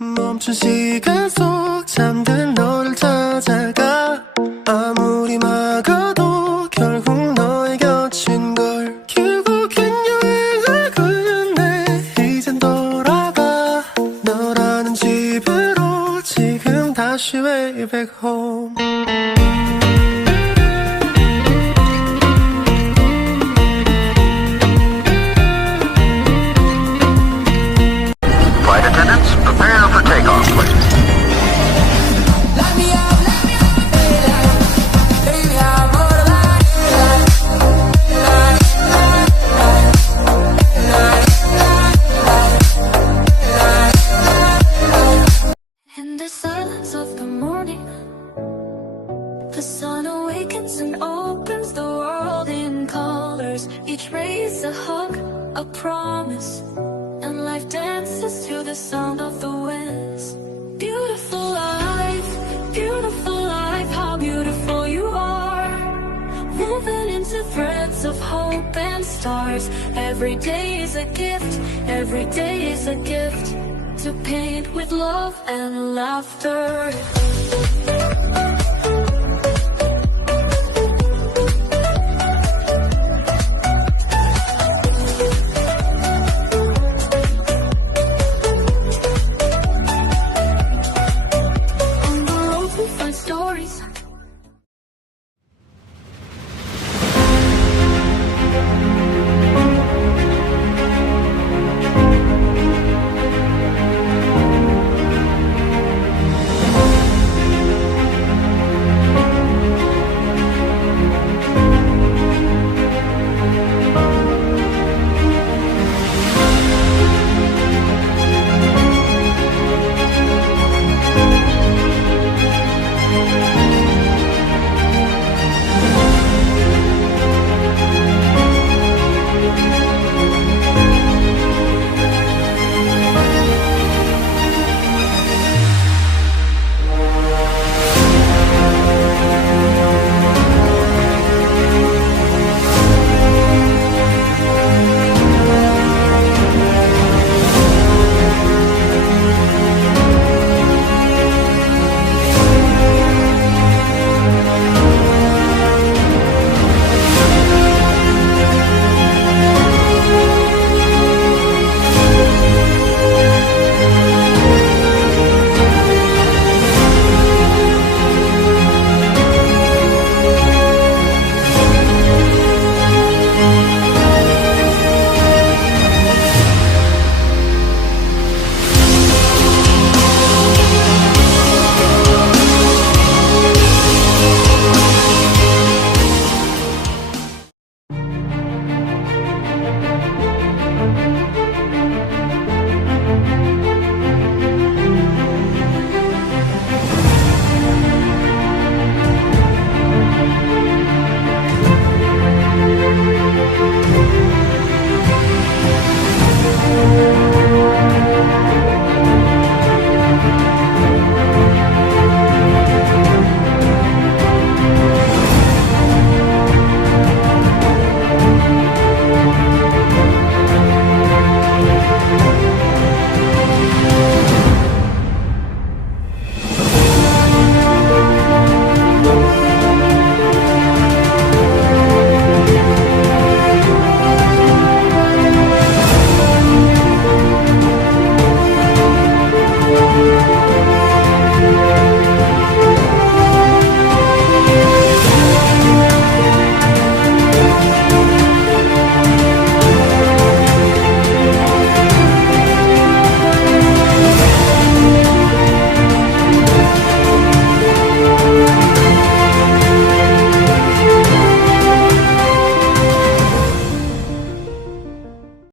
멈춘 시간 속 잠든 너를 찾아가 아무리 막아도 결국 너의 곁인 걸 결국엔 여행을 끝내 이젠 돌아가 너라는 집으로 지금 다시 way back home Flight attendants, prepare for takeoff, please. In the silence of the morning, the sun awakens and opens the world in colors. Each ray is a hug, a promise, and life dances to the sound of the winds. Beautiful life, how beautiful you are. Woven into threads of hope and stars. Every day is a gift, every day is a gift. To paint with love and laughter.